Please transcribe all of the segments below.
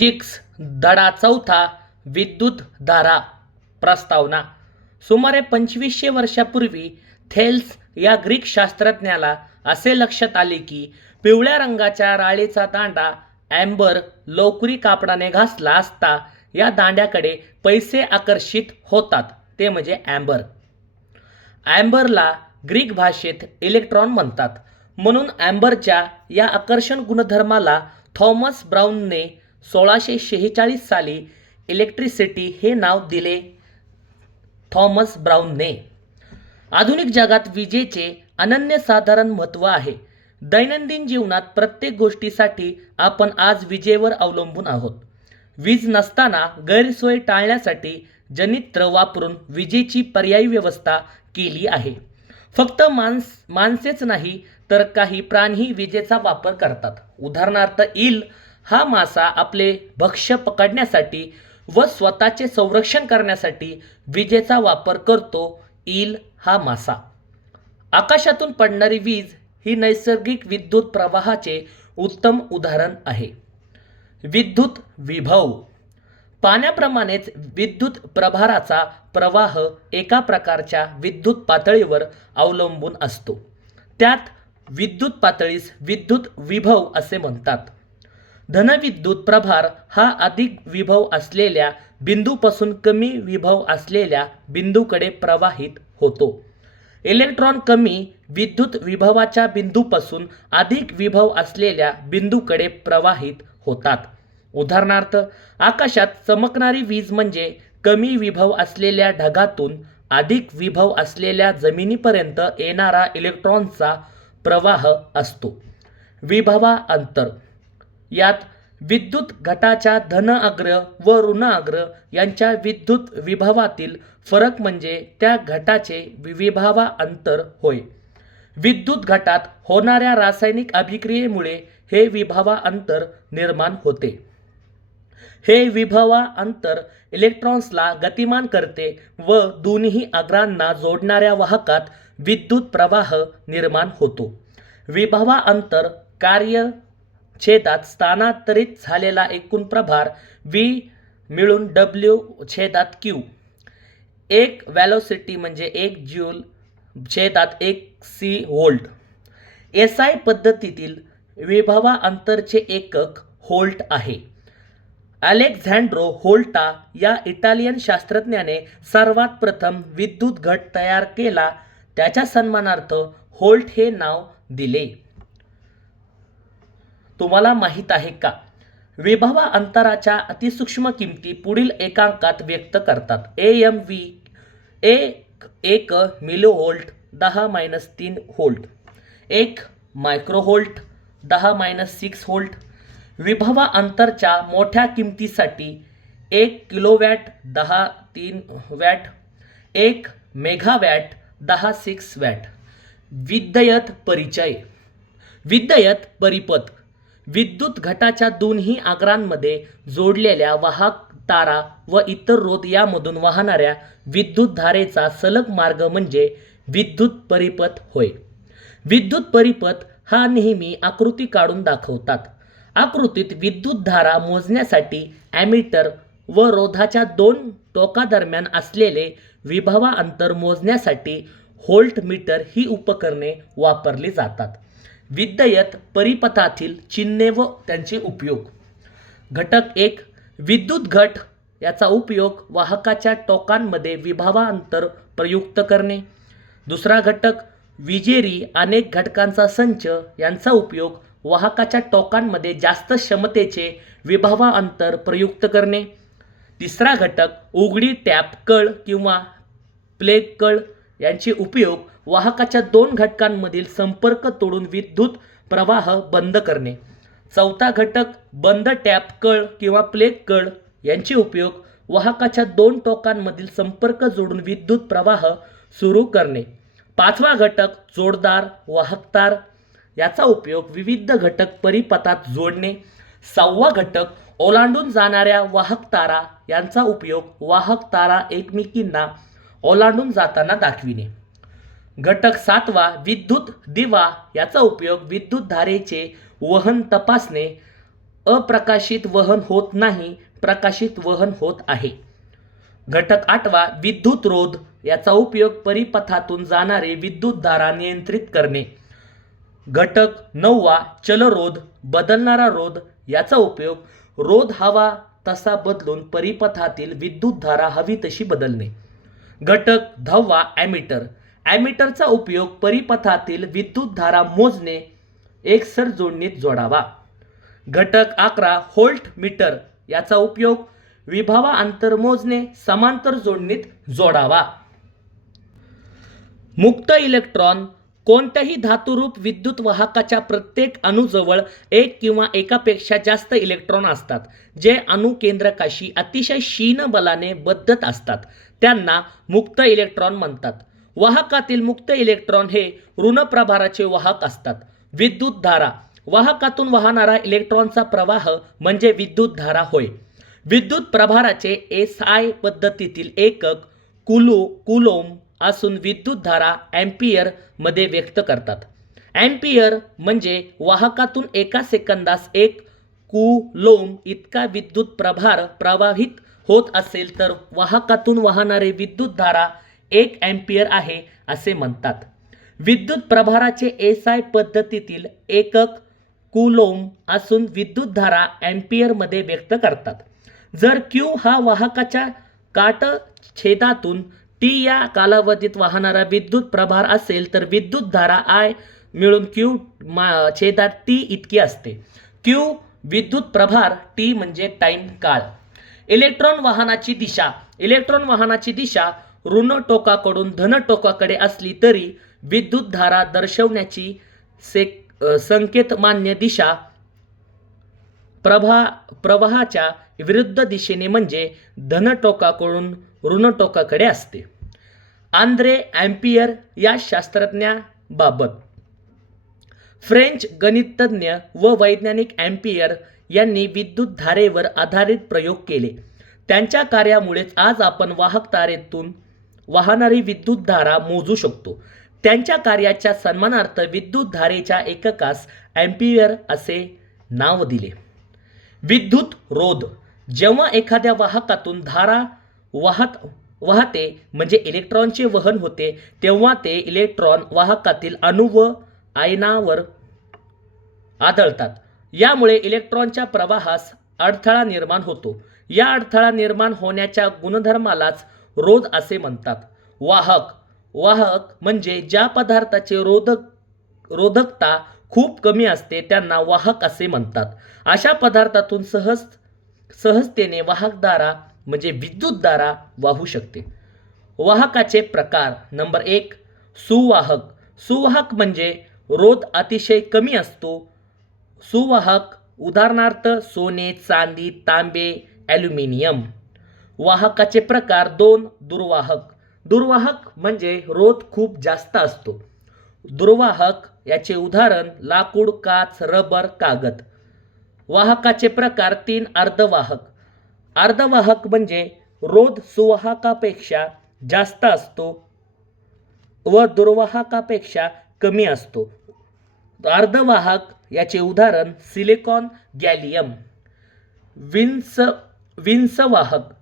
Physics धडा चौथा विद्युत धारा प्रस्तावना. सुमारे 2500 वर्षापूर्वी थेल्स या ग्रीक शास्त्रज्ञाला असे लक्षात आले की पिवळ्या रंगाच्या राळीचा दांडा ॲम्बर लोकरी कापडाने घासला असता या दांड्याकडे पैसे आकर्षित होतात, ते म्हणजे ॲम्बर. ॲम्बरला ग्रीक भाषेत इलेक्ट्रॉन म्हणतात. म्हणून ॲम्बरच्या या आकर्षण गुणधर्माला थॉमस ब्राऊनने 1646 साली इलेक्ट्रिसिटी हे नाव दिले. थॉमस ब्राऊनने. आधुनिक जगात विजेचे अनन्यसाधारण महत्त्व आहे. दैनंदिन जीवनात प्रत्येक गोष्टीसाठी आपण आज विजेवर अवलंबून आहोत. वीज नसताना गैरसोय टाळण्यासाठी जनित्र वापरून विजेची पर्यायी व्यवस्था केली आहे. फक्त माणसेच नाही तर काही प्राणीही विजेचा वापर करतात. उदाहरणार्थ ईल हा मासा आपले भक्ष्य पकडण्यासाठी व स्वतःचे संरक्षण करण्यासाठी विजेचा वापर करतो. ईल हा मासा. आकाशातून पडणारी वीज ही नैसर्गिक विद्युत प्रवाहाचे उत्तम उदाहरण आहे. विद्युत विभव. पाण्याप्रमाणेच विद्युत प्रभाराचा प्रवाह एका प्रकारच्या विद्युत पातळीवर अवलंबून असतो. त्यात विद्युत पातळीस विद्युत विभव असे म्हणतात. धनविद्युत प्रभार हा अधिक विभव असलेल्या बिंदूपासून कमी विभव असलेल्या बिंदूकडे प्रवाहित होतो. इलेक्ट्रॉन कमी विद्युत विभवाच्या बिंदूपासून अधिक विभव असलेल्या बिंदूकडे प्रवाहित होतात. उदाहरणार्थ आकाशात चमकणारी वीज म्हणजे कमी विभव असलेल्या ढगातून अधिक विभव असलेल्या जमिनीपर्यंत येणारा इलेक्ट्रॉनचा प्रवाह असतो. विभवांतर. यात विद्युत घटाच्या धन अग्र व ऋण अग्र यांच्या विद्युत विभवातील फरक म्हणजे त्या घटाचे विभवांतर होय. विद्युत घटात होणाऱ्या रासायनिक अभिक्रियेमुळे हे विभवांतर निर्माण होते. हे विभवांतर इलेक्ट्रॉन्सला गतिमान करते व दोन्ही अग्रांना जोडणाऱ्या वाहकात विद्युत प्रवाह निर्माण होतो. विभवांतर कार्य छेदात स्थानांतरित झालेला एकूण प्रभार V मिळून W छेदात Q. एक व्हेलॉसिटी म्हणजे 1 जूल छेदात 1 C व्होल्ट. SI पद्धतीतील विभवांतरचे एकक व्होल्ट आहे. अलेक्झांड्रो व्होल्टा या इटालियन शास्त्रज्ञाने सर्वात प्रथम विद्युत घट तयार केला. त्याच्या सन्मानार्थ व्होल्ट हे नाव दिले. तुम्हाला माहीत आहे का? विभवांतराच्या अतिसूक्ष्म किमती पुढील एकांकात व्यक्त करतात. AMV 1 millivolt 10-3 volt. 1 microvolt 10-6 volt. विभवांतरच्या मोठ्या किमतीसाठी 1 किलोवॅट 10-3 वॅट. 1 megawatt 10-6 watt. विद्युत परिचय. विद्युत परिपथ. विद्युत घटाच्या दोन्ही अग्रांमध्ये जोडलेल्या वाहक तारा व इतर रोध यामधून वाहणाऱ्या विद्युत धारेचा सलग मार्ग म्हणजे विद्युत परिपथ होय. विद्युत परिपथ हा नेहमी आकृती काढून दाखवतात. आकृतीत विद्युत धारा मोजण्यासाठी ॲमीटर व रोधाच्या दोन टोकादरम्यान असलेले विभवांतर मोजण्यासाठी व्होल्टमीटर ही उपकरणे वापरली जातात. विद्युत परिपथातील चिन्हे व त्यांचे उपयोग. घटक 1 विद्युत घट. याचा उपयोग वाहकाच्या टोकांमध्ये विभवांतर प्रयुक्त करणे. दुसरा घटक विजेरी अनेक घटकांचा संच. यांचा उपयोग वाहकाच्या टोकांमध्ये जास्त क्षमतेचे विभवांतर प्रयुक्त करणे. तिसरा घटक उघडी टॅप कळ किंवा प्लेग कळ. यांचे उपयोग वाहकाच्या दोन घटकांमधील संपर्क तोडून विद्युत प्रवाह बंद करणे. चौथा घटक बंद टॅप कळ किंवा प्लेग कळ. यांचे उपयोग वाहकाच्या दोन टोकांमधील संपर्क जोडून विद्युत प्रवाह सुरू करणे. पाचवा घटक जोडदार वाहकतार. याचा उपयोग विविध घटक परिपथात जोडणे. सहावा घटक ओलांडून जाणाऱ्या वाहकतारा. यांचा उपयोग वाहकतारा एकमेकींना ओलांडून जाताना दाखविणे. घटक 7वा विद्युत दिवा. याचा उपयोग विद्युत धारेचे वहन तपासणे अप्रकाशित वहन होत नाही, प्रकाशित वहन होत आहे. घटक 8वा विद्युत रोध. याचा उपयोग परिपथातून जाणारे विद्युतधारा नियंत्रित करणे. घटक 9वा चलरोध. बदलणारा रोध. याचा उपयोग रोध हवा तसा बदलून परिपथातील विद्युतधारा हवी तशी बदलणे. घटक 10वा ॲमीटर. ॲमीटरचा उपयोग परिपथातील विद्युतधारा मोजणे, एकसर जोडणीत जोडावा. घटक 11 व्होल्ट मीटर. याचा उपयोग विभावांतर मोजणे, समांतर जोडणीत जोडावा. मुक्त इलेक्ट्रॉन. कोणत्याही धातुरूप विद्युत वाहकाच्या प्रत्येक अणूजवळ एक किंवा एकापेक्षा जास्त इलेक्ट्रॉन असतात, जे अणुकेंद्रकाशी अतिशय क्षीण बलाने बद्धत असतात. त्यांना मुक्त इलेक्ट्रॉन म्हणतात. वाहकातील मुक्त इलेक्ट्रॉन हे ऋण प्रभाराचे वाहक असतात. विद्युतधारा. वाहकातून वाहणारा इलेक्ट्रॉनचा प्रवाह म्हणजे विद्युतधारा होय. विद्युत प्रभाराचे एसआय पद्धतीतील एकक कुलोम असून विद्युतधारा अँपिअर मध्ये व्यक्त करतात. अँपिअर म्हणजे वाहकातून एका सेकंदास 1 कुलोम इतका विद्युत प्रभार प्रवाहित होत असेल तर वाहकातून वाहणारे विद्युतधारा 1 अँपिअर आहे असे म्हणतात. विद्युत प्रभाराचे एसआय पद्धतीतील एकक कुलोम असून विद्युतधारा अँपिअर मध्ये व्यक्त करतात. जर क्यू हा वाहकाच्या काटछेदातून टी या कालावधीत वाहणारा विद्युत प्रभार असेल तर विद्युतधारा आय मिळून क्यू छेदात टी इतकी असते. क्यू विद्युत प्रभार, टी म्हणजे टाइम काळ. इलेक्ट्रॉन वाहनाची दिशा. इलेक्ट्रॉन वाहनाची दिशा ऋण टोकाकडून धन टोकाकडे असली तरी विद्युतधारा दर्शवण्याची संकेतमान्य दिशा प्रवाहाच्या विरुद्ध दिशेने म्हणजे धन टोकाकडून ऋण टोकाकडे असते. आंद्रे अँपिअर या शास्त्रज्ञाबाबत. फ्रेंच गणितज्ञ व वैज्ञानिक अँपिअर यांनी विद्युतधारेवर आधारित प्रयोग केले. त्यांच्या कार्यामुळेच आज आपण वाहक तारेतून वाहणारी विद्युतधारा मोजू शकतो. त्यांच्या कार्याच्या सन्मानार्थ विद्युतधारेच्या एककास अँपिअर असे नाव दिले. विद्युत रोध. जेव्हा एखाद्या वाहकातून धारा वाहते म्हणजे इलेक्ट्रॉनचे वहन होते, तेव्हा ते इलेक्ट्रॉन वाहकातील अणू व आयनावर आदळतात. यामुळे इलेक्ट्रॉनच्या प्रवाहास अडथळा निर्माण होतो. या अडथळा निर्माण होण्याच्या गुणधर्मालाच रोध असे म्हणतात. वाहक. वाहक म्हणजे ज्या पदार्थाची रोधकता खूप कमी असते त्यांना वाहक असे म्हणतात. अशा पदार्थातून सहजतेने वाहकधारा म्हणजे विद्युतधारा वाहू शकते. वाहकाचे प्रकार. नंबर 1 सुवाहक. सुवाहक म्हणजे रोध अतिशय कमी असतो. सुवाहक उदाहरणार्थ सोने, चांदी, तांबे, ॲल्युमिनियम. वाहकाचे प्रकार 2 दुर्वाहक. दुर्वाहक म्हणजे रोध खूप जास्त असतो. दुर्वाहक याचे उदाहरण लाकूड, काच, रबर, कागद. वाहकाचे प्रकार 3 अर्धवाहक. अर्धवाहक म्हणजे रोध सुवाहकापेक्षा जास्त असतो व दुर्वाहकापेक्षा कमी असतो. अर्धवाहक याचे उदाहरण सिलिकॉन, गॅलियम. विंसवाहक.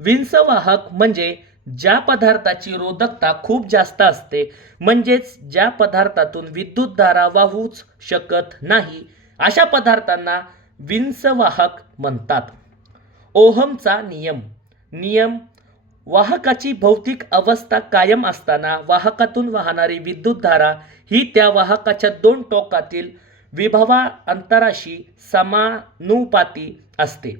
विंसवाहक म्हणजे ज्या पदार्थाची रोधकता खूप जास्त असते, म्हणजेच ज्या पदार्थातून विद्युतधारा वाहूच शकत नाही, अशा पदार्थांना विंसवाहक म्हणतात. ओहमचा नियम. नियम. वाहकाची भौतिक अवस्था कायम असताना वाहकातून वाहणारी विद्युतधारा ही त्या वाहकाच्या 2 टोकातील विभवांतराशी समानुपाती असते.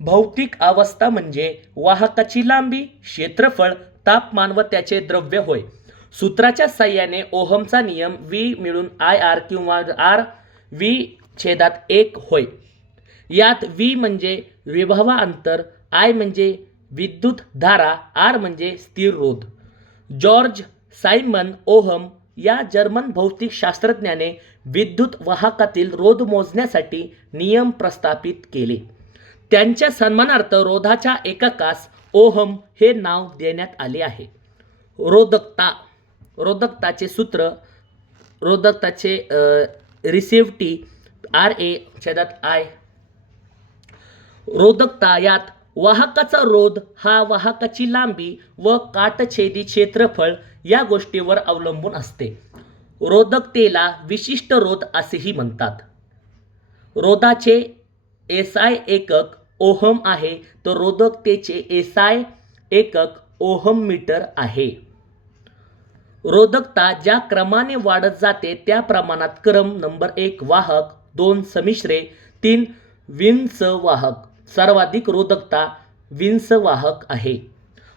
भौतिक अवस्था म्हणजे वाहकाची लांबी, क्षेत्रफळ, तापमान व त्याचे द्रव्य होय. सूत्राच्या साहाय्याने ओहमचा नियम V मिळून IR किंवा R V/1 होय. यात V म्हणजे विभवांतर, I म्हणजे विद्युतधारा, R म्हणजे स्थिर रोध. जॉर्ज सायमन ओहम या जर्मन भौतिक शास्त्रज्ञाने विद्युत वाहकातील रोध मोजण्यासाठी नियम प्रस्थापित केले. त्यांच्या सन्मानार्थ रोधाच्या एककास ओहम हे नाव देण्यात आले आहे. रोधकता. रोधकताचे सूत्र. रोधकताचे रिसिव्हिटी RA/I रोधकता यात वाहकाचा रोध हा वाहकाची लांबी व काटछेदी क्षेत्रफळ या गोष्टीवर अवलंबून असते. रोधकतेला विशिष्ट रोध असेही म्हणतात. रोधाचे एसआय एकक ओहम आहे तर रोधकतेचे एसआय एकक ओहम मीटर आहे. रोधकता ज्या क्रमाने वाढत जाते त्या प्रमाणात क्रम नंबर 1 वाहक, 2 संमिश्रे, 3 विन्स वाहक. सर्वाधिक रोधकता विन्स वाहक आहे.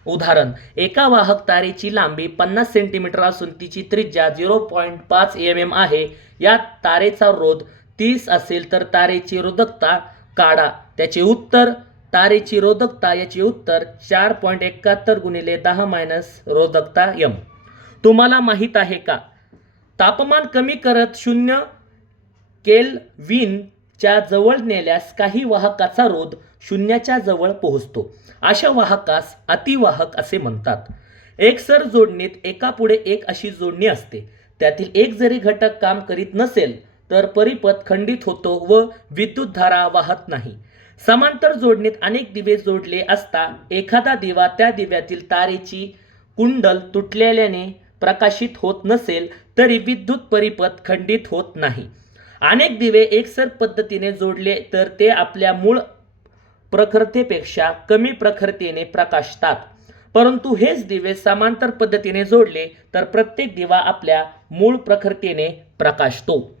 उदाहरण, एका वाहक तारेची लांबी 50 सेंटीमीटर असून तिची त्रिज्या 0.5 mm आहे. या तारेचा रोध 30 असेल तर तारेची रोधकता काढा. त्याचे उत्तर तारेची रोधकता याचे उत्तर 4.71 गुणिले 10 - रोधकता m. तुम्हाला माहीत आहे का, तापमान कमी करत 0 केल्व्हिनच्या जवळ नेल्यास काही वाहकाचा रोध 0च्या जवळ पोहोचतो. अशा वाहकास अतिवाहक असे म्हणतात. एकसर जोडणीत एकापुढे एक अशी जोडणी असते. त्यातील एक जरी घटक काम करीत नसेल तर परिपथ खंडित होतो व विद्युतधारा वाहत नाही. समांतर जोडणीत अनेक दिवे जोडले असता एखादा दिवा त्या दिव्यातील तारेची कुंडल तुटलेल्याने प्रकाशित होत नसेल तरी विद्युत परिपथ खंडित होत नाही. अनेक दिवे एकसर पद्धतीने जोडले तर ते आपल्या मूळ प्रखरतेपेक्षा कमी प्रखरतेने प्रकाशतात. परंतु हेच दिवे समांतर पद्धतीने जोडले तर प्रत्येक दिवा आपल्या मूळ प्रखरतेने प्रकाशतो.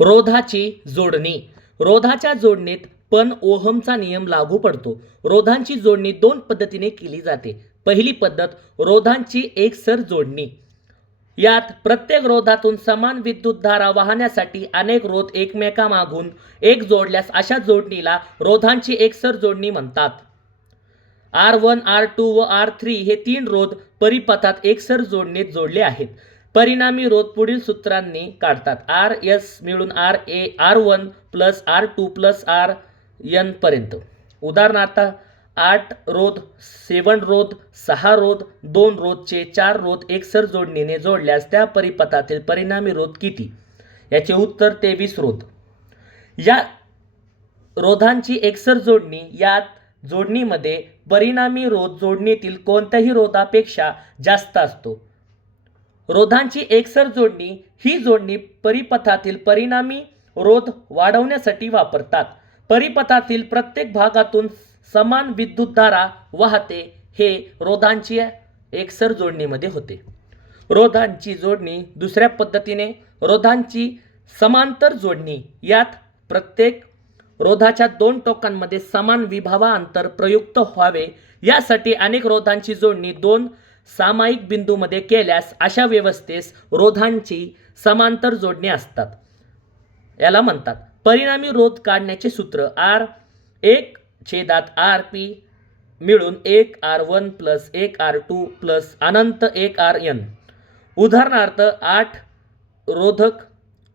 रोधाची जोडणी. रोधाच्या जोडणीत पण ओहमचा नियम लागू पडतो. रोधांची जोडणी 2 पद्धतीने केली जाते. पहिली पद्धत रोधांची एकसर जोडणी. यात प्रत्येक रोधातून समान विद्युतधारा वाहण्यासाठी अनेक रोध एकमेकांमागून एक जोडल्यास अशा जोडणीला रोधांची एकसर जोडणी म्हणतात. R1, R2 व R3 हे 3 रोध परिपथात एकसर जोडणीत जोडले आहेत. परिणामी रोध पुढील सूत्रांनी काढतात. RS मिळून R1 plus R2 plus RN पर्यंत. उदाहरणार्थ 8 रोध, 7 रोध, 6 रोध, 2 रोधचे 4 रोध एकसर जोडणीने जोडल्यास त्या परिपथातील परिणामी रोध किती? याचे उत्तर 23 रोध. या रोधांची एकसर जोडणी. यात जोडणीमध्ये परिणामी रोध जोडणीतील कोणत्याही रोधापेक्षा जास्त असतो. रोधांची एकसर जोडणी ही जोडणी परिपथातील परिणामी रोध वाढवण्यासाठी वापरतात. परिपथातील प्रत्येक भागातून समान विद्युतधारा वाहते हे रोधांची एकसर जोडणीमध्ये होते. रोधांची जोडणी दुसऱ्या पद्धतीने रोधांची समांतर जोडणी. यात प्रत्येक रोधाच्या 2 टोकांमध्ये समान विभवांतर प्रयुक्त व्हावे यासाठी अनेक रोधांची जोडणी 2 सामायिक बिंदूमध्ये केल्यास अशा व्यवस्थेस रोधांची समांतर जोडणी असतात. याला म्हणतात. परिणामी रोध काढण्याचे सूत्र R1/RP मिळून 1 R1 प्लस 1 R2 प्लस अनंत 1 RN. उदाहरणार्थ 8 रोधक,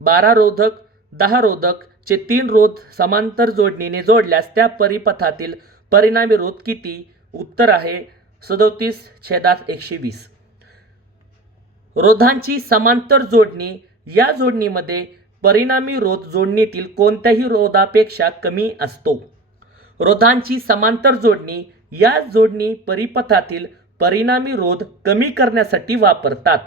12 रोधक, 10 रोधक चे 3 रोध समांतर जोडणीने जोडल्यास त्या परिपथातील परिणामी रोध किती? उत्तर आहे 37/120. रोधांची समांतर जोडणी. या जोडणीमध्ये परिणामी रोध जोडणीतील कोणत्याही रोधापेक्षा कमी असतो. रोधांची समांतर जोडणी. या जोडणी परिपथातील परिणामी रोध कमी करण्यासाठी वापरतात.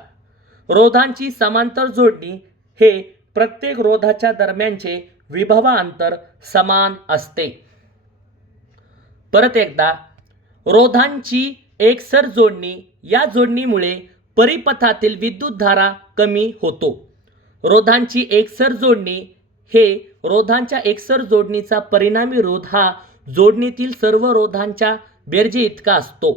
रोधांची समांतर जोडणी हे प्रत्येक रोधाच्या दरम्यानचे विभवांतर समान असते. परत एकदा, रोधांची एकसर जोडणी. या जोडणीमुळे परिपथातील विद्युतधारा कमी होतो. रोधांची एकसर जोडणी हे रोधांच्या एकसर जोडणीचा परिणामी रोध हा जोडणीतील सर्व रोधांच्या बेरजे इतका असतो.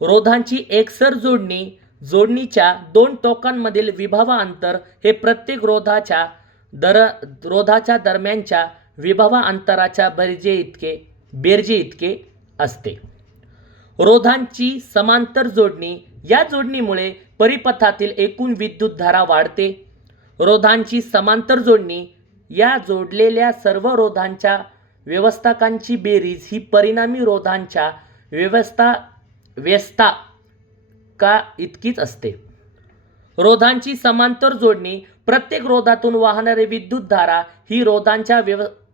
रोधांची एकसर जोडणी. जोडणीच्या 2 टोकांमधील विभवांतर हे प्रत्येक रोधाच्या दरम्यानच्या विभवांतराच्या बेरजे इतके असते. रोधांची समांतर जोडणी. या जोडणीमुळे परिपथातील एकूण विद्युतधारा वाढते. रोधांची समांतर जोडणी. या जोडलेल्या सर्व रोधांच्या व्यवस्थाकांची बेरीज ही परिणामी रोधांच्या व्यस्ता का इतकीच असते. रोधांची समांतर जोडणी. प्रत्येक रोधातून वाहणारी विद्युतधारा ही रोधांच्या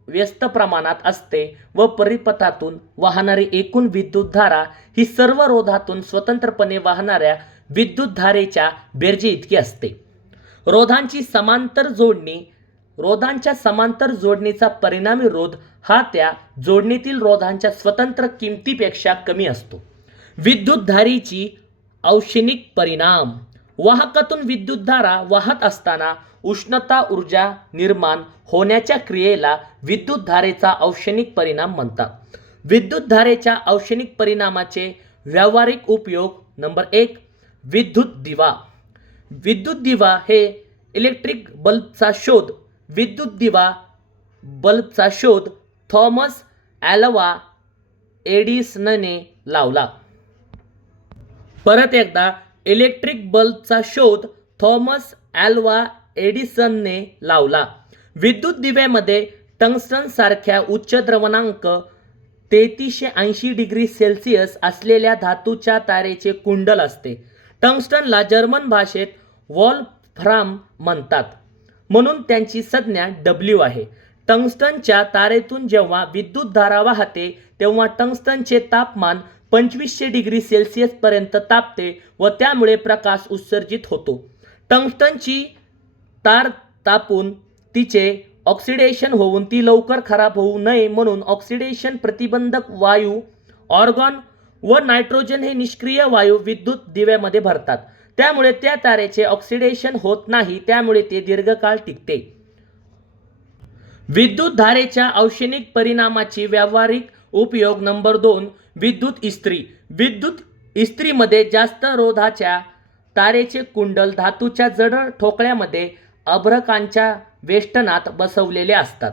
व्यस्त प्रमाणात असते व परिपथातून वाहणारी एकूण विद्युतधारा ही सर्व रोधातून स्वतंत्रपणे वाहणाऱ्या विद्युतधारेच्या बेरजे इतकी असते. रोधांच्या समांतर जोडणीचा परिणामी रोध हा त्या जोडणीतील रोधांच्या स्वतंत्र किमतीपेक्षा कमी असतो. विद्युतधारेची औष्णिक परिणाम. वाहकातून विद्युतधारा वाहत असताना उष्णता ऊर्जा निर्माण होण्याच्या क्रियेला विद्युतधारेचा औष्णिक परिणाम म्हणतात. विद्युतधारेच्या औष्णिक परिणामाचे व्यावहारिक उपयोग. नंबर 1, विद्युत दिवा. विद्युत दिवा हे इलेक्ट्रिक बल्बचा शोध. विद्युत दिवा बल्बचा शोध थॉमस ॲल्वा एडिसनने लावला. परत एकदा, इलेक्ट्रिक बल्बचा शोध थॉमस ॲल्वा एडिसनने लावला. विद्युत दिव्यामध्ये टंगस्टन सारख्या उच्च द्रवणांक 3380 डिग्री सेल्सिअस असलेल्या धातूच्या तारेचे कुंडल असते. टंगस्टनला जर्मन भाषेत वॉल्फ्राम म्हणतात, म्हणून त्यांची संज्ञा W आहे. टंगस्टनच्या तारेतून जेव्हा विद्युतधारा वाहते तेव्हा टंगस्टनचे तापमान 2500 डिग्री सेल्सिअस पर्यंत तापते व त्यामुळे प्रकाश उत्सर्जित होतो. टंगस्टनची तार तापून तिचे ऑक्सिडेशन होऊन ती लवकर खराब होऊ नये म्हणून ऑक्सिडेशन प्रतिबंधक वायू ऑर्गॉन व नायट्रोजन हे निष्क्रिय वायू विद्युत दिव्यामध्ये भरतात. त्यामुळे त्या तारेचे ऑक्सिडेशन होत नाही, त्यामुळे ते दीर्घकाळ टिकते. विद्युतधारेच्या औष्णिक परिणामाची व्यावहारिक उपयोग. नंबर 2, विद्युत इस्त्री. विद्युत इस्त्रीमध्ये जास्त रोधाच्या तारेचे कुंडल धातूच्या जड ठोकळ्यामध्ये अभ्रकांच्या वेष्टनात बसवलेले असतात.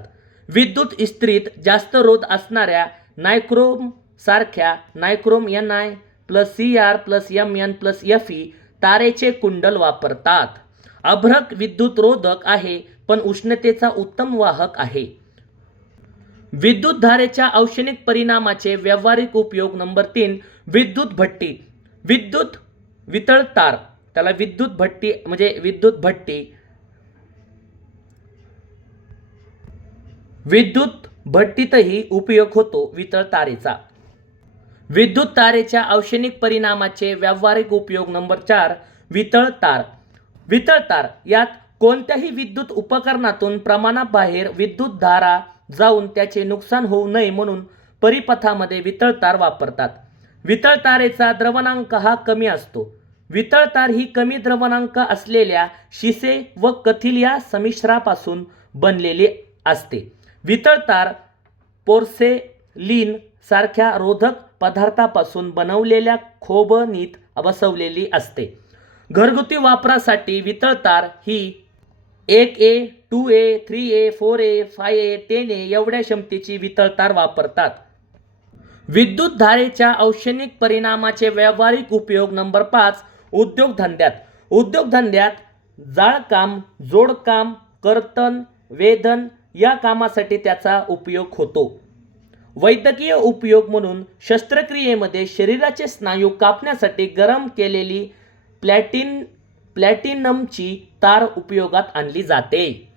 विद्युत इस्त्रीत जास्त रोध असणाऱ्या नायक्रोम सारख्या नायक्रोम Ni+Cr+Mn+Fe तारेचे कुंडल वापरतात. अभ्रक विद्युत रोधक आहे पण उष्णतेचा उत्तम वाहक आहे. विद्युतधारेच्या औष्णिक परिणामाचे व्यावहारिक उपयोग. नंबर 3, विद्युत भट्टी. विद्युत वितळतार, त्याला विद्युत भट्टी म्हणजे विद्युत भट्टीतही उपयोग होतो वितळतारेचा. विद्युत तारेच्या औष्णिक परिणामाचे व्यावहारिक उपयोग. नंबर 4, वितळतार. वितळतार यात कोणत्याही विद्युत उपकरणातून प्रमाणाबाहेर विद्युतधारा जाऊन त्याचे नुकसान होऊ नये म्हणून परिपथामध्ये वितळतार वापरतात. वितळतारेचा द्रवणांक हा कमी असतो. वितळतार ही कमी द्रवणांक असलेल्या शिसे व कथील या संमिश्रापासून बनलेली असते. वितळतार पोर्सेलिन सारख्या रोधक पदार्थापासून बनवलेल्या खोबणीत बसवलेली असते. घरगुती वापरासाठी वितळतार ही 1A, 2A, 3A, 4A, 5A, 10A एवढ्या क्षमतेची वितळतार वापरतात. विद्युतधारेच्या औष्णिक परिणामाचे व्यावहारिक उपयोग. नंबर 5, उद्योगधंद्यात. उद्योगधंद्यात जाळकाम, जोडकाम, कर्तन, वेधन या कामासाठी त्याचा उपयोग होतो. वैद्यकीय उपयोग म्हणून शस्त्रक्रियेमध्ये शरीराचे स्नायू कापण्यासाठी गरम केलेली प्लॅटिनमची तार उपयोगात आणली जाते.